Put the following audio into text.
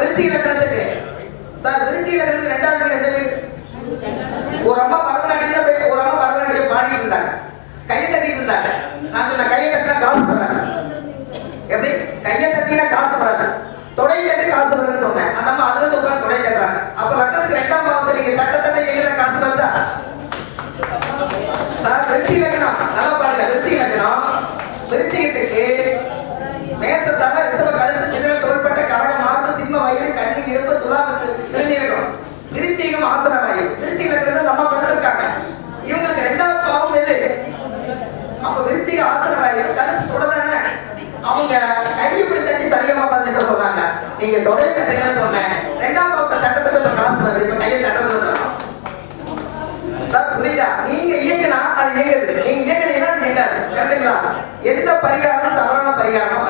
திருச்சி இலக்கணத்துக்கு. சார் திருச்சி இலக்கணத்துக்கு ரெண்டாவது வீடு எந்த வீடு? ஒரு அம்மா பரதநாட்டியம் போய் ஒரு அம்மா பரதநாட்டியம் பாடிட்டு இருந்தாங்க. கையை தட்டிட்டு இருந்தாங்க. நான் சொன்ன கையை தட்டினா காசு வராது. எப்படி? கையை தட்டினா காசு வராது. தொடை தட்டி காசு வரும்னு சொன்னேன். அந்த அம்மா அதுல இருந்து உட்கார்ந்து தொடை தட்டுறாங்க. அப்ப லக்கணத்துக்கு ரெண்டாம் பாவத்தை நீங்க தட்ட தட்ட எங்க காசு வருதா? சார் திருச்சி இலக்கணம். நல்லா விருச்சிக கடைசி அவங்க கை இப்படி தட்டி பதில் சொன்னாங்க. நீங்க தொடை தட்டுங்கன்னு சொன்னேன். ரெண்டாம் பாவத்தை காசு கையை தட்டுறது சார் புரியுதா? நீங்க இயக்கினா அது இயங்குது. நீங்க இயக்கினீங்கன்னா அது இயங்காது. கரெக்டுங்களா எந்த பரிகாரம் தவறான பரிகாரம்